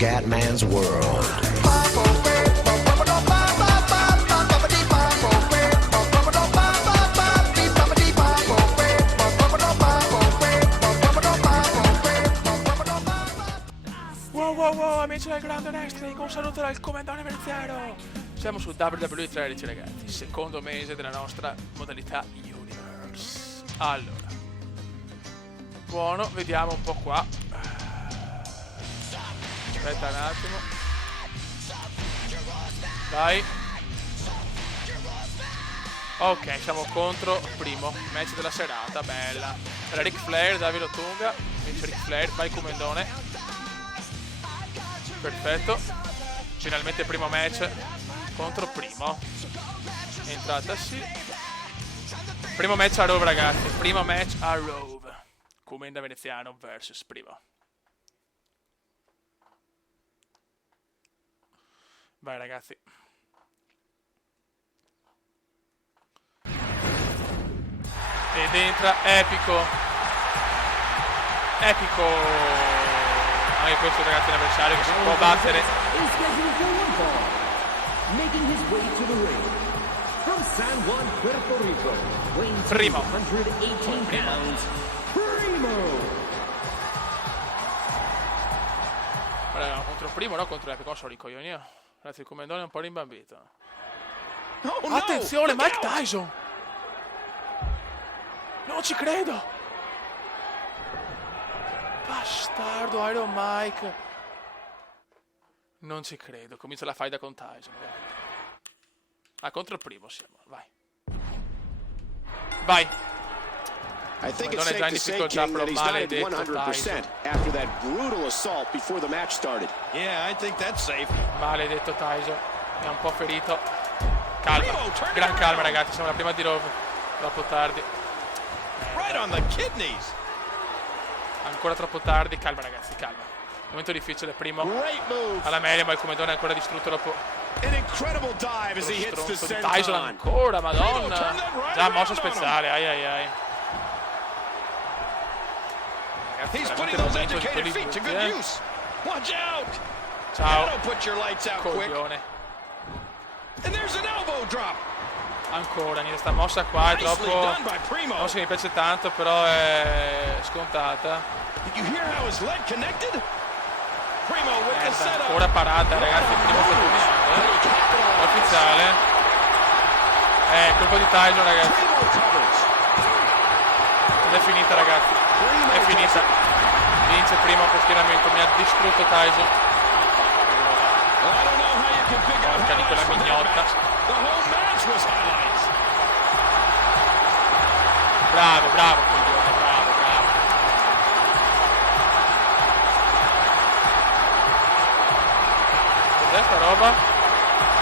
Scatman's World. Wow, amici del Grande Wrestling, un saluto dal comandante veneziano. Siamo su WWE 13, ragazzi, secondo mese della nostra modalità Universe. Allora, buono, vediamo un po' qua. Aspetta un attimo. Dai. Ok, siamo contro primo match della serata, bella. Era Ric Flair, Davide Otunga, vince Ric Flair, vai Comendone. Perfetto, finalmente primo match contro primo. Entrata sì. Primo match a Rove, ragazzi, primo match a Rove. Comenda veneziano versus primo. Vai ragazzi. Ed entra epico. Anche questo ragazzi è un avversario che si può battere. Primo. Guarda, contro primo, no contro epico, sono ricoglioni io. Ragazzi, il Comendone è un po' rimbambito. Attenzione, Mike Tyson! Non ci credo! Bastardo, Iron Mike. Non ci credo, comincia la faida con Tyson. Ah, contro il primo siamo, vai. Vai. I think it's safe to say, King, that he's not at 100% after that brutal assault before the match started. Yeah, I think that's safe. Maledetto Tyson, è un po' ferito. Calma, gran calma ragazzi, siamo la prima di Rove. Troppo tardi. Right on the kidneys. Ancora troppo tardi, calma ragazzi, calma. Momento difficile, primo alla meglio, ma il Comendone è ancora distrutto dopo Incredible dive as he hits the di Tyson ancora, madonna. Già mossa speciale, ai ai ai. He's putting those educated feet to good use. Watch out. Ciao. That'll put your lights out quick. And there's an elbow drop. Ancora, niente, sta mossa qua è troppo. Non si mi piace tanto, però è scontata. Ancora parata, ragazzi, primo ufficiale. Colpo di Tyson, ragazzi. Ed è finita, ragazzi. È finita. Vince primo per schieramento, mi ha distrutto Tyson. Porca di quella mignotta. Bravo, coglione, bravo. Cos'è sta roba?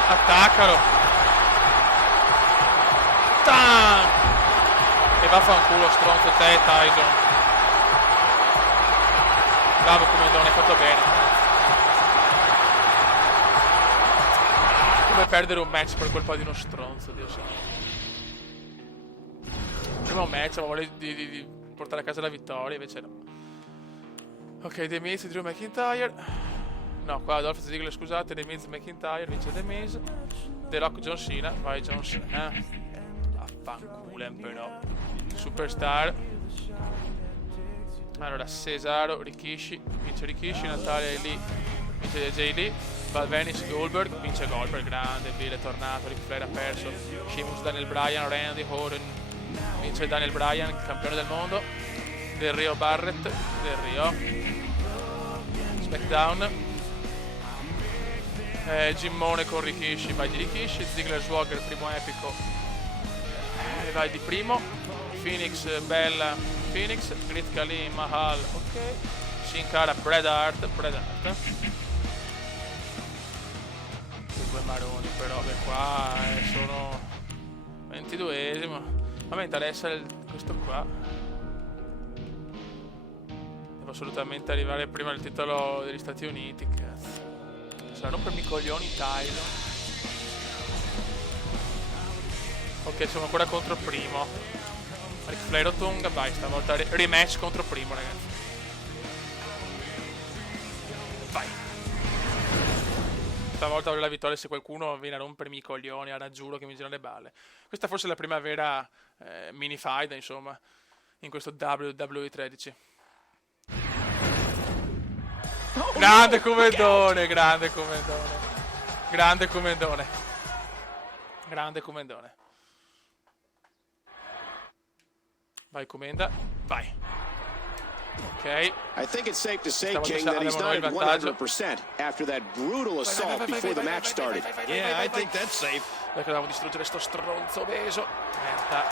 Attaccalo. Tan! E vaffanculo, stronzo te, Tyson. Bravo Comendone, hai fatto bene. Come perdere un match per colpa di uno stronzo, Dio santo. Primo match, avevo voglia di portare a casa la vittoria, invece no. Ok, The Miz, Drew McIntyre. No, qua Dolph Ziggler, scusate, The Miz, McIntyre, vince The Miz. The Rock, John Cena, vai John Cena. Affanculo però. Superstar. Allora, Cesaro, Rikishi, vince Rikishi, Natalia Lee, vince Jay Lee. Valvenis, Goldberg, vince Goldberg, grande, Bill è tornato, Ric Flair ha perso. Sheamus, Daniel Bryan, Randy Orton, vince Daniel Bryan, campione del mondo. Del Rio Barrett, Del Rio. SmackDown. Gimmone con Rikishi, vai di Rikishi. Ziggler Swagger, primo epico, e vai di primo. Phoenix, Bella, Phoenix. Great Khali, Mahal, ok. Sin Cara, Bret Hart. Due maroni, però beh, qua sono 22esimo. A me interessa questo qua. Devo assolutamente arrivare prima al titolo degli Stati Uniti, cazzo. Se non per i coglioni Tyson. Ok, siamo ancora contro il primo. Ric Flair Otunga, vai, stavolta rematch contro primo, ragazzi. Vai. Stavolta voglio la vittoria se qualcuno viene a rompermi i coglioni, a raggiuro che mi gira le balle. Questa forse è la prima vera mini faida, insomma, in questo WWE 13. Grande comendone, grande comendone. Grande comendone. Grande comendone. Vai comenda, vai. Ok. I think it's safe to say, King, that he's not at 100% after that brutal assault before the match started. Yeah, I think that's safe. Dai che dobbiamo distruggere sto stronzo obeso. Merda.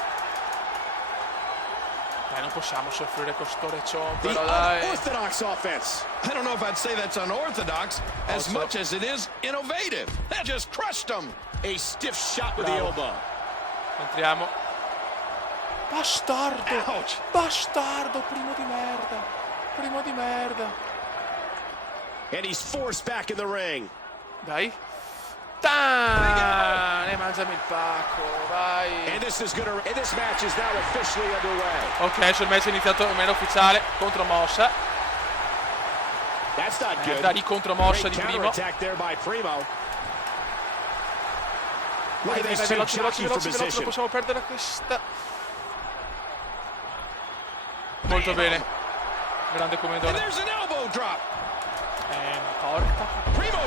Dai, non possiamo soffrire con sto reccion, però dai. Unorthodox offense. I don't know if I'd say that's unorthodox as much as it is innovative. That just crushed him. A stiff shot with the elbow. Entriamo. Bastardo! Ouch. Bastardo, primo di merda! Primo di merda! And he's forced back in the ring. Dai! Ne mangiami il pacco, vai! And this match is now officially underway. Ok, adesso il match è iniziato in maniera ufficiale contro mossa. That's not good. Da di contromossa di Primo. Vai, veloce, non possiamo perdere questa. Molto bene. Grande comendone. Porca.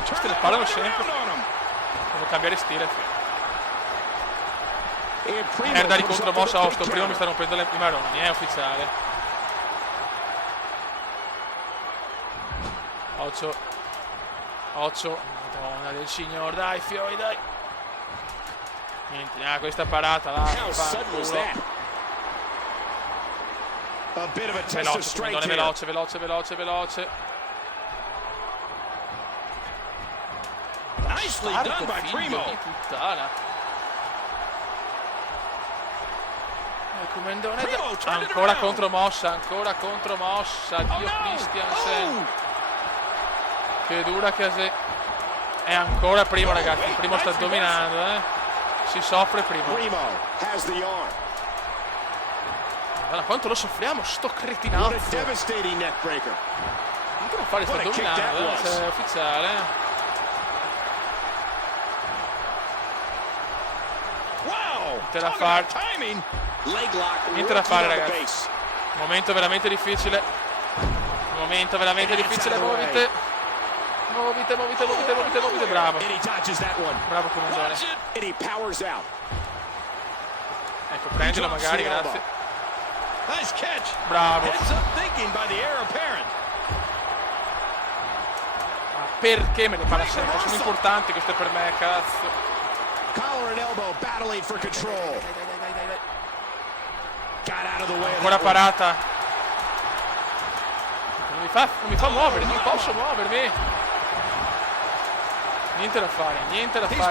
Queste le parlano sempre. Devo cambiare stile. Merda di contromossa Osto. Prima mi sta rompendo i maroni, è ufficiale. Occhio. Madonna del signor, dai fioi, dai. Niente, questa parata là. A bit of a test of strength here. Veloce. Nicely done by Primo. Di puttana. Comendone ancora contromossa. Dio Christiansen. Che dura che è ancora Primo, ragazzi. Primo sta dominando, Si soffre Primo. Has the arm. Guarda quanto lo soffriamo, sto cretinato. What a devastating neck breaker. Non fare, sta dominando, è ufficiale. Wow! Niente da fare. Niente da fare, ragazzi. Momento veramente difficile. Muovite. Bravo. Bravo comandante. Ecco, prendilo magari, grazie. Nice catch. Bravo. Heads up thinking by the heir apparent. Ma perché me ne parla sempre? Sono importanti queste per me, cazzo. Collar and elbow battling for control. Got out of the way. Ancora parata. Non mi fa muovere, non posso muovermi. Niente da fare,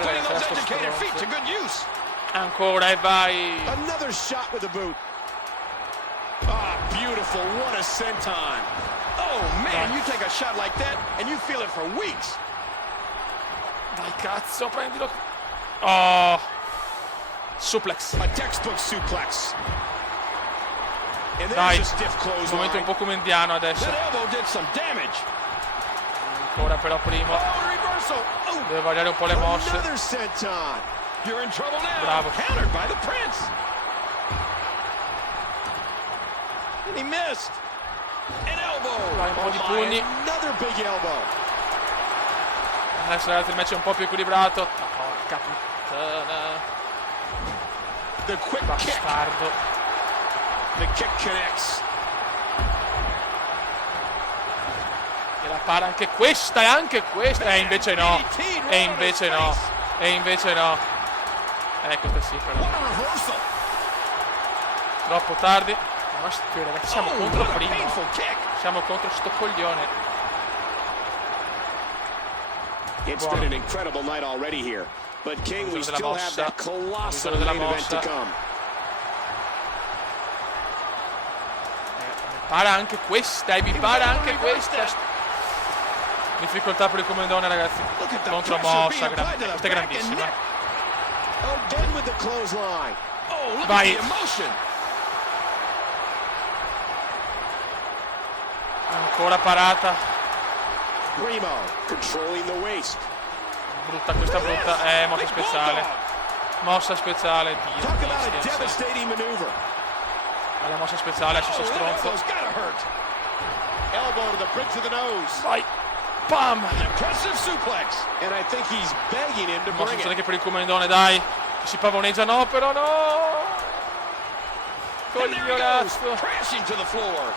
ragazzi. Ancora e vai. Another shot with the boot. Ah, beautiful. What a senton. Oh, man, you take a shot like that and you feel it for weeks. Dai, cazzo, prendilo. Oh. Suplex. A textbook suplex. And dai, a stiff close momento un po' come indiano adesso. That elbow did some damage. Ancora però Primo. Deve variare un po' le mosse. Another senton. You're in trouble now. Bravo. Countered by the Prince. And he missed. An elbow. Vai, un po' di pugni. Another big elbow. Adesso ragazzi il match è un po' più equilibrato. Porca puttana. The quick bastardo. Kick. The kick connects. E la para anche questa, e anche questa. E invece no. Questa sì però. Troppo tardi. Ma ragazzi siamo contro Primo. Siamo contro sto coglione. It's been an incredible night already here. But King, we still have that colossal main event to come. Para anche questa, e vi para anche questa. Difficoltà per il comandone, ragazzi. Contro mossa, questa è grandissima. Again with the clothesline. Vai. Ancora parata. Primo controlling the waist. Brutta, questa brutta. Mossa speciale. Mossa speciale. Dio. Alla mossa speciale, adesso stronzo. Elbow to the bridge of the nose. Vai. Bam. Impressive suplex. And I think he's begging him to Mossa bring it. anche per il comandone, dai. Si pavoneggia, no, però no. Coglionazzo. Crashing to the floor.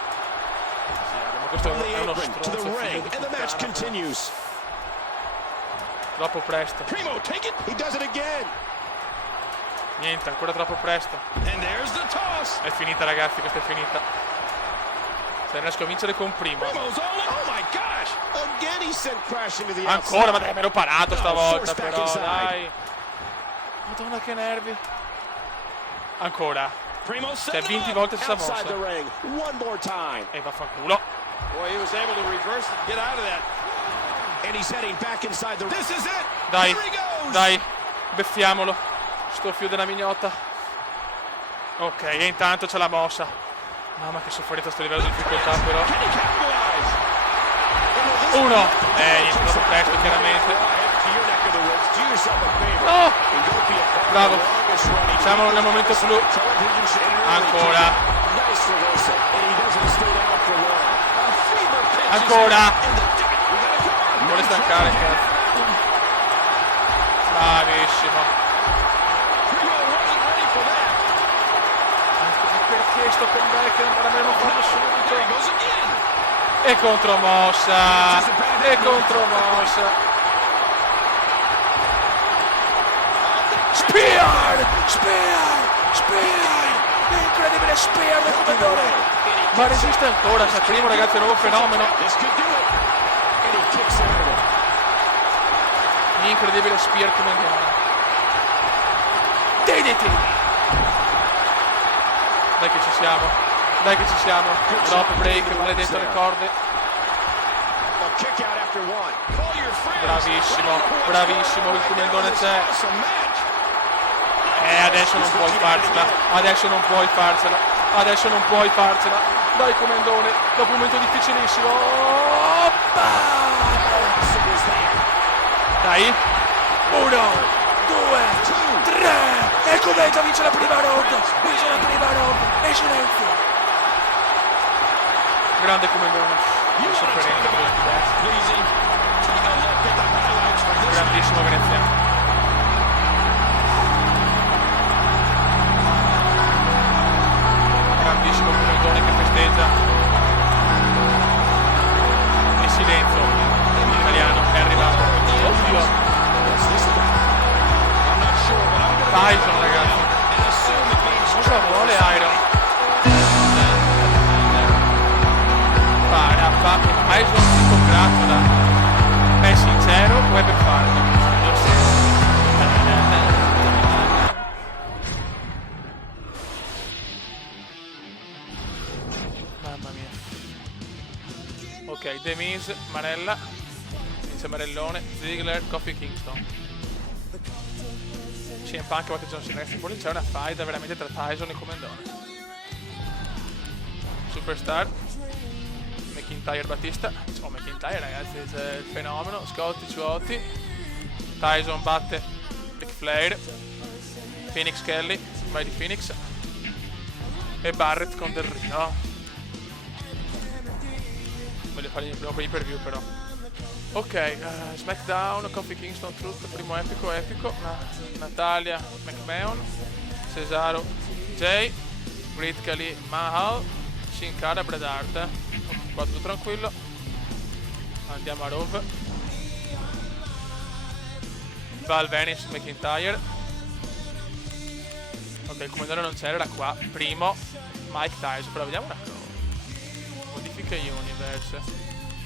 Ma questo From the è uno apron to the stronzo. ring, and the match continues. Troppo presto. Primo, take it. He does it again. Niente, ancora troppo presto. And there's the toss. È finita, ragazzi, questa è finita. Se ne riesco a vincere con Primo. Primo's all in. Oh my gosh. Again he sent crashing to the outside. Ancora, ma dai, me l'ho parato stavolta, force back però, inside. dai. Madonna, che nervi. Ancora. Primo Cioè, 20 volte stessa Outside the mossa. ring, one more time. E vaffanculo. Boy, he was able to reverse it, get out of that. And he's heading back inside the ring. This is it. Dai, Here he goes. dai, beffiamolo. Sto figlio della mignotta. Ok, e intanto c'è la mossa. Mamma che sofferenza a sto livello di difficoltà, però. Can he capitalize? Uno. Niente, troppo presto, chiaramente. To your neck of the woods, do yourself a favor. No! And go be a part of Bravo. the longest running Siamo nel momento clou. television show in early Ancora. TV. Nice reversal. And he doesn't stay down for long. A fever pitch is Ancora. in the dirt. We got a cover. Vuole stancare, cazzo. Bravissimo. Primo wasn't ready for that. Perché sto comeback? Ancora me lo fanno subito. There he goes again. E contromossa. E contromossa. Spear! Spear! Spear! Incredibile Spear del comandone! Ma resiste ancora, c'è Primo, ragazzi, è un nuovo fenomeno. This could do it. And he kicks out of it. Incredibile Spear comandone. DDT! Dai che ci siamo. Dai che ci siamo. Drop break, maledetto le corde. A kick out after one. Call your friends. Bravissimo, bravissimo, il comandone c'è. Awesome match. Adesso non puoi farcela. Adesso non puoi farcela. Adesso non puoi farcela. Dai comandone, dopo un momento difficilissimo. Dai. 1, 2, 3. E Cometa vince la prima round. Vince la prima round. E silenzio. Grande comandone. You want to talk about pleasing? Take a look at the highlights from this. Grandissimo veneziano. Grandissimo comandone che festeggia. E silenzio. L'italiano è arrivato. Oddio. I'm not sure, but I'm going to Tyson, ragazzi. and assume it means Cosa vuole Iron? Parappa e Tyson si congratula. È sincero o è beffardo? Mamma mia. Ok, The Miz, Marella, vince Marellone, Ziggler, Kofi Kingston. CM Punk batte John Cena. Poi c'è una faida veramente tra Tyson e Comandone. Superstar, McIntyre Battista. Oh, McIntyre, ragazzi, c'è il fenomeno. Scotti, Ciuotti. Tyson batte Ric Flair. Phoenix Kelly, vai di Phoenix. E Barrett con Del Rio. Voglio fargli il primo per view però. Ok, SmackDown, Kofi Kingston, Truth, primo epico, Natalia, McMahon, Cesaro, Jay, Great Khali, Mahal, Sin Cara, Bret Hart. Qua tutto tranquillo. Andiamo a Raw. Val Venis, McIntyre. Ok, il comandante non c'era, era qua. Primo, Mike Tyson, però vediamo una cosa. Modifica Universe.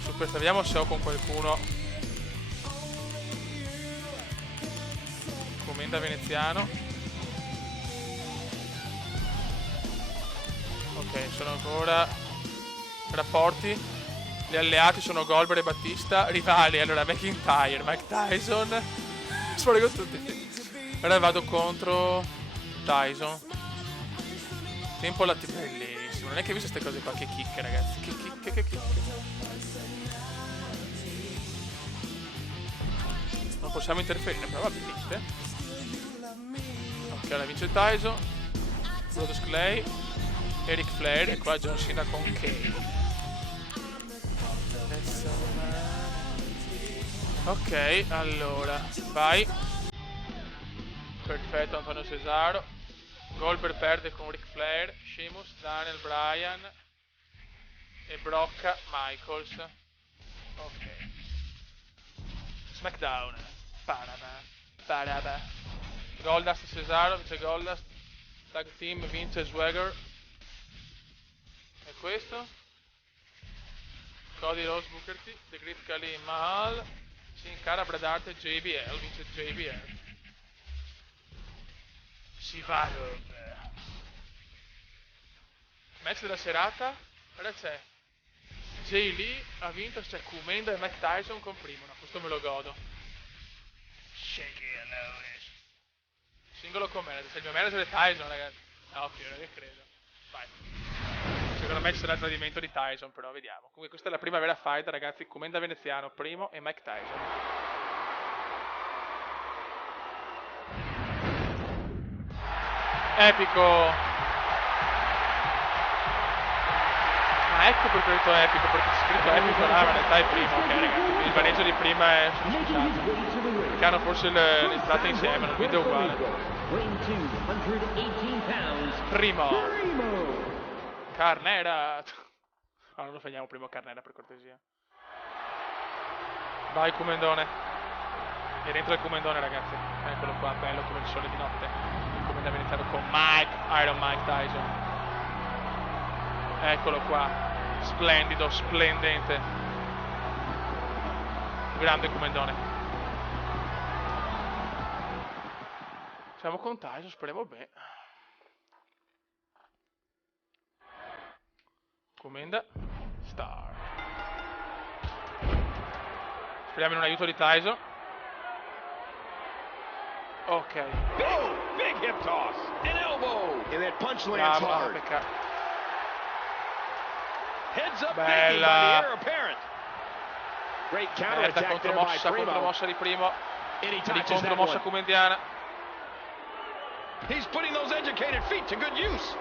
Superstar, vediamo se ho con qualcuno. Comenda veneziano. Ok, sono ancora rapporti. Gli alleati sono Goldberg e Battista. Rivali, allora McIntyre, Mike Tyson. Spero con tutti. Ora vado contro Tyson. Tempo latti, bellissimo. Non è che hai visto queste cose qua, che chicche, ragazzi. Che chicche. Non possiamo interferire, probabilmente. Ok, la vince Tyson. Brodus Clay. Eric Flair. E qua John Cena con Kane. Ok, allora. Vai. Perfetto, Antonio Cesaro. Goldberg perde con Ric Flair. Sheamus, Daniel Bryan. E Brock Michaels. Ok. SmackDown. Paraba. Goldust Cesaro, vince Goldust. Tag team vince Swagger. E questo? Cody Rhodes, Booker T. The Great Khali Mahal. Sin Cara, Bret Hart e JBL. Vince JBL. Si va. Match della serata. Ora c'è Jay Lee ha vinto, c'è Kumenda e Mike Tyson comprimono. Questo me lo godo. Shake it loose. Singolo con manager. Se il mio manager è Tyson, ragazzi. Ovvio, non che credo. Vai. Secondo me ci sarà il tradimento di Tyson, però vediamo. Comunque questa è la prima vera fight, ragazzi. Kumenda veneziano primo e Mike Tyson. Epico. Ma ecco perché ho detto epico, perché c'è scritto epico là, ma in realtà è primo, ok ragazzi. Il maneggio di prima è scusato. Perché hanno forse le entrate insieme, il video è uguale. Primo. Carnera. No, non lo fermiamo primo Carnera per cortesia. Vai Kumendone. E dentro il Kumendone ragazzi. Eccolo qua, bello come il sole di notte. Il Kumenda veneziano con Iron Mike Tyson. Eccolo qua, splendido, splendente. Grande Kumendone. Siamo con Tyson, speriamo bene. Kumenda, star. Speriamo in un aiuto di Tyson. Ok. Oh, big hip toss. An elbow. And that punch lands hard. Peccato. Heads up bella. By the heir apparent. Great counter attack there by Primo. Contromossa di Primo. Di contromossa kumendiana. He's putting those educated feet to good use.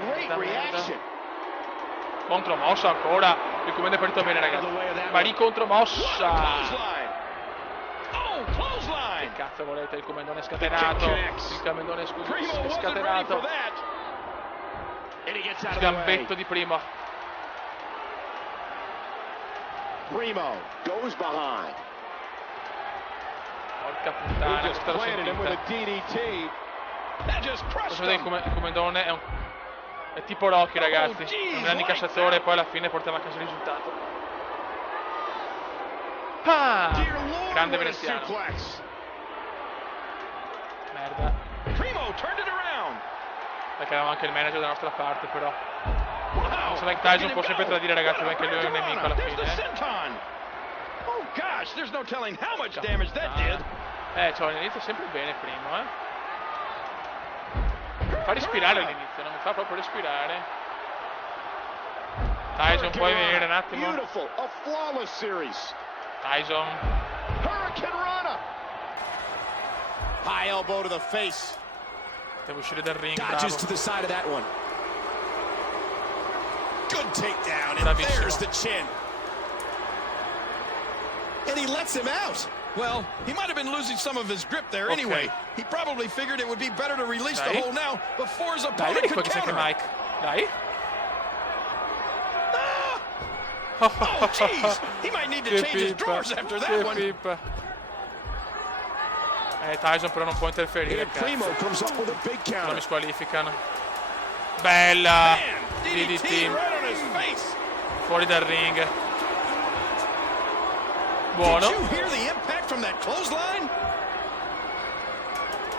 Great reaction. Contromossa ancora. Il Kumenda è partito bene ragazzi. Ma di contromossa. Oh, clothesline. Che cazzo volete? Il Kumendone è scatenato. Il Kumendone è scatenato. Sgambetto di Primo. Primo goes behind. Porca puttana, questa l'ho sentita. Posso vedere il Kumendone è tipo Rocky ragazzi. È un grande incassatore e poi alla fine portava a casa il risultato. Grande veneziano. Merda. Perché avevamo anche il manager dalla nostra parte però. Se Mike Tyson può sempre tradire ragazzi, perché lui è un nemico alla fine. Oh gosh, there's no telling how much damage that did. Cioè all'inizio sempre bene primo, Fa respirare all'inizio, non mi fa proprio respirare. Tyson, puoi venire un attimo? Tyson. High elbow to the face. Deve uscire dal ring, dodges to the side of that one. Good takedown, and there's the chin. And he lets him out. Well, he might have been losing some of his grip there anyway. He probably figured it would be better to release the hold now before his opponent could counter. Mike. Dai. Oh, jeez. He might need to change his drawers after that one. Tyson però non può interferire. Primo comes up with a big counter. Non mi squalificano. Bella. DDT. Fuori dal ring. Buono.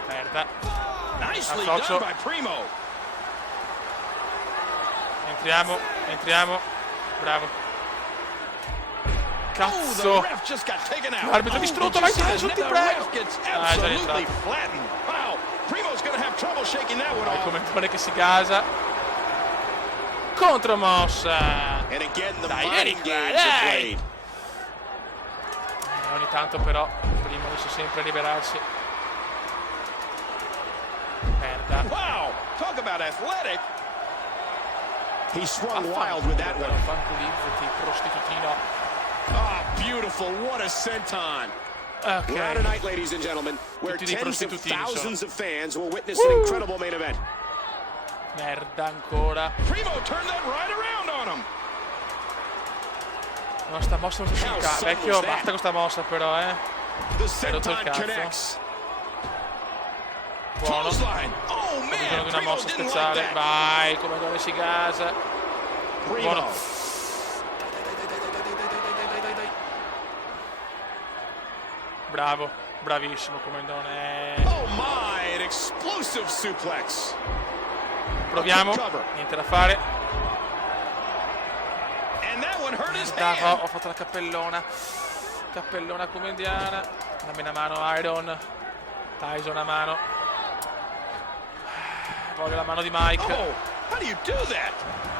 Merda. Associo. Entriamo. Bravo. Cazzo. L'arbitro distrutto, vai Tyson, ti prego. Già rientrato. Vai Kumendone che si gasa. Contromossa. Dai, Eric, dai. Ogni tanto però Primo riesce sempre a liberarsi. Merda. Wow, talk about athletic. He swung wild with that one. Fanculizzati, prostitutino. Ah, beautiful. What a senton. Okay. We're out tonight, ladies and gentlemen, where tens of thousands of fans will witness an incredible main event. Merda ancora. Primo turned that right around on him. No, sta mossa non sta sul cazzo. Vecchio, basta con sta mossa però, The Hai rotto il senton cazzo. connects. Buono. Oh, Ho bisogno di man, una Primo mossa didn't speciale. like that. Vai, come dove si gasa. Buono. Primo. Dai. Bravo, bravissimo comandone. Oh my, an explosive suplex. Proviamo, niente da fare. And that one hurt his Ho hand. fatto la cappellona. Cappellona come indiana. Dammi una mano Iron. Tyson una mano. Voglio la mano di Mike. Oh, how do you do that?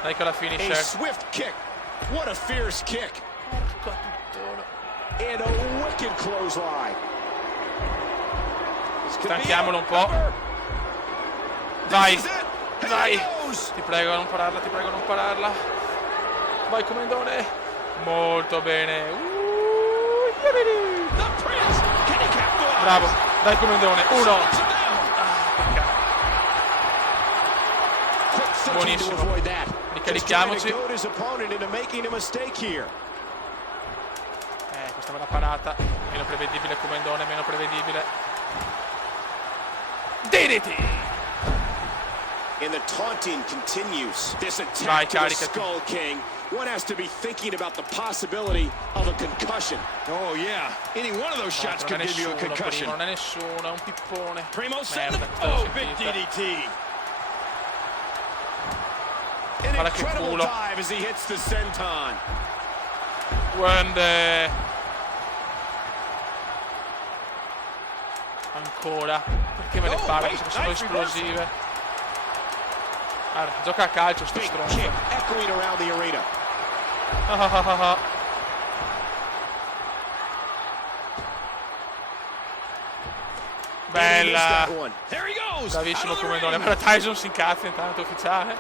Dai che la A finisher. swift kick. What a fierce kick. Porco puttana. And a wicked clothesline. Stanchiamolo un po'. Vai. This is it. Here Vai. he goes. Ti prego non pararla, ti prego non pararla. Vai comandone. Molto bene. The Prince. Can he capitalize? Bravo. Dai comandone. Uno. Slows him down. Buonissimo. Ricarichiamoci. Questa è una parata. Meno prevedibile comandone, meno prevedibile. DDT. And the taunting continues. This Vai, attack to the caricati. Skull King. One has to be thinking about the possibility of a concussion. Oh, yeah. Any one of those shots could give you a concussion. Non è nessuno, è un pippone. Primo setting. Merda, Oh, l'ho big sentita. DDT. An Guarda che incredible culo. dive as he hits the senton. Grande. Ancora. Perché me ne parla? Queste sono esplosive. Guarda, gioca a calcio sto Big stronzo. kick echoing around the arena. And he missed Bella. that one. There he goes. Bravissimo Out of the comandone. ring. Ma Tyson si incazza intanto ufficiale.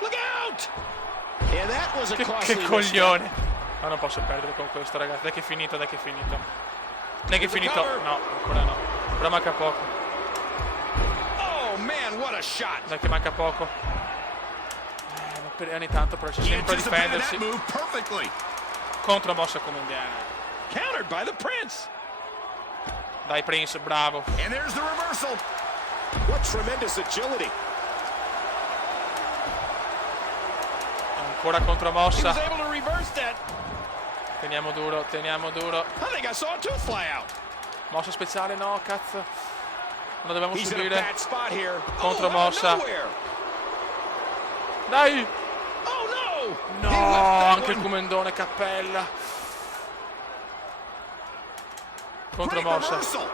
Look out. And that was a Che costly misstep. coglione. Ma non posso perdere con questo ragazzi. Dai che è finito, dai che è finito. Dai che è finito. No, ancora no. Però manca poco. Oh, man, what a shot. Dai che manca poco. Ma per ogni tanto però c'è He sempre a anticipated difendersi. that move perfectly. Contro mossa come indiana. Countered by the Prince. Dai Prince, bravo. And there's the reversal. What tremendous agility. Ancora contro He mossa. was able to reverse that. Teniamo duro, teniamo duro. I think I saw a tooth fly out. Mossa speciale, no, cazzo. Non dobbiamo He's in a subire. bad spot here. Contro out of mossa. nowhere. Dai! Oh, no. No, He left that anche il one. comandone cappella. Contro Great mossa. reversal.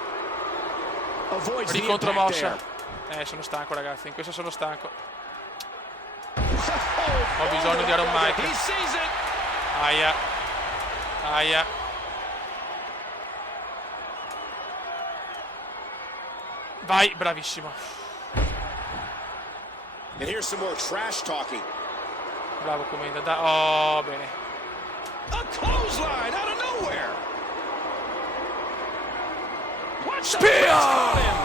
Avoids the Ricontro impact mossa. there. Sono stanco ragazzi, in questo sono stanco. Oh, Ho bisogno di Iron Mike. He sees it. Aia. Aia. Vai, bravissimo. And here's some more trash talking. Bravo comanda. Oh, bene. A clothesline out of nowhere. Watch the Spear! Prince caught him.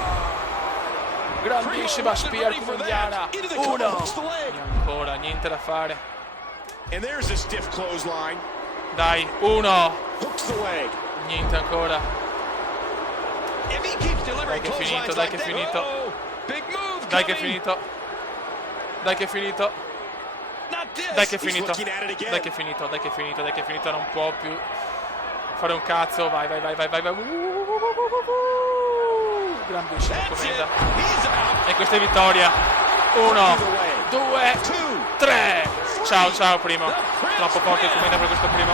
Grandissima spia comandiana. Into the Uno. corner, hooks the leg. E ancora, niente da fare. And there's a stiff clothesline. Dai, uno. Hooks the leg. Niente ancora. If he keeps delivering Dai che è finito, clotheslines dai like che è that, finito. oh, big move Dai che è coming. finito. Dai che è finito. Not this. Dai che è He's finito. looking at it again. Dai che è finito, dai che è finito, dai che è finito. Non può più fare un cazzo. Vai, vai, vai, vai, vai, vai. Grandissimo That's it. comanda. He's out. E questa è vittoria. 1, 2, 3. Ciao, ciao primo. Troppo forte il comanda per questo primo.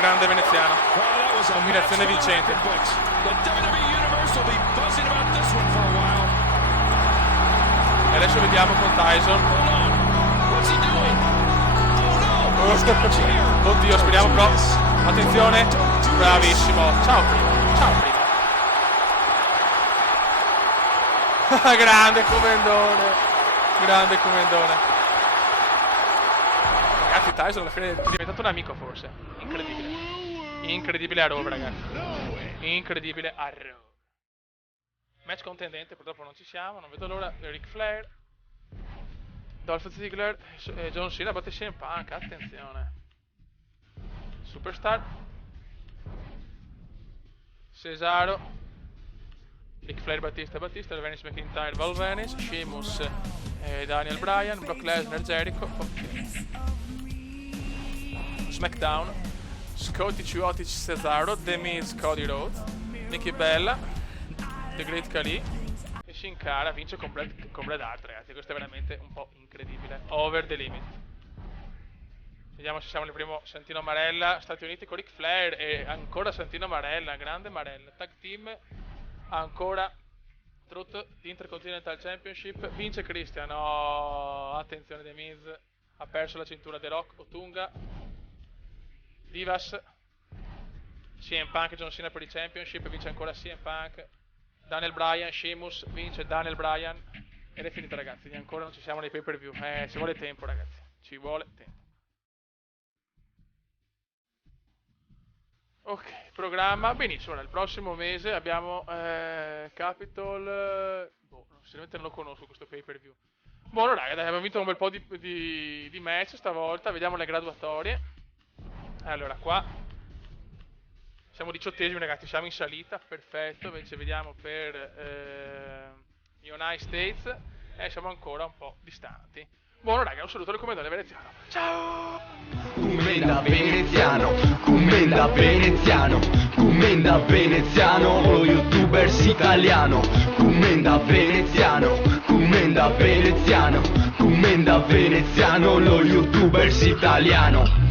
Grande veneziano. Wow, that was a Combinazione match for the vincente. record books. The WWE Universe will be buzzing about this one for a while. E adesso vediamo con Tyson. Hold on. What's he doing? Oh no! Oddio, speriamo però. Attenzione. Bravissimo. Ciao prima. Ciao prima. Grande Comendone. Grande Comendone. Ragazzi, Tyson alla fine è diventato un amico forse. Incredibile. Incredibile a Raw, ragazzi. Incredibile a Raw. Match contendente, purtroppo non ci siamo. Non vedo l'ora. Ric Flair, Dolph Ziggler, John Cena batte CM Punk. Attenzione. Superstar. Cesaro, Ric Flair, Batista, Venice McIntyre, Val Venis, Sheamus, Daniel Bryan, Brock Lesnar, Jericho. SmackDown, Scotty Chiotic, Cesaro, The Miz, Cody Rhodes, Nikki Bella, The Great Khali e Sin Cara vince con Bret Hart, ragazzi. Questo è veramente un po' incredibile. Over the limit. Vediamo se siamo nel primo Santino Marella, Stati Uniti con Ric Flair e ancora Santino Marella, grande Marella. Tag team, ancora Truth Intercontinental Championship, vince Christian. Oh, attenzione, The Miz ha perso la cintura. The Rock, Otunga, Divas, CM Punk, John Cena per il Championship, vince ancora CM Punk. Daniel Bryan, Sheamus, vince Daniel Bryan. Ed è finita, ragazzi, ancora non ci siamo nei pay per view. Ci vuole tempo, ragazzi, ci vuole tempo. Ok, programma, benissimo. Ora, il prossimo mese abbiamo Capitol. Sinceramente non lo conosco questo pay per view. Buono, raga, dai, abbiamo vinto un bel po' di match stavolta. Vediamo le graduatorie. Allora, qua siamo 18esimi, ragazzi, siamo in salita, perfetto. Invece vediamo per United States siamo ancora un po' distanti. Buono, raga, un saluto al Comendone veneziano. Ciao! Commenda veneziano, commenda veneziano, commenda veneziano, lo youtubers italiano. Commenda veneziano, commenda veneziano, commenda veneziano, lo youtubers italiano.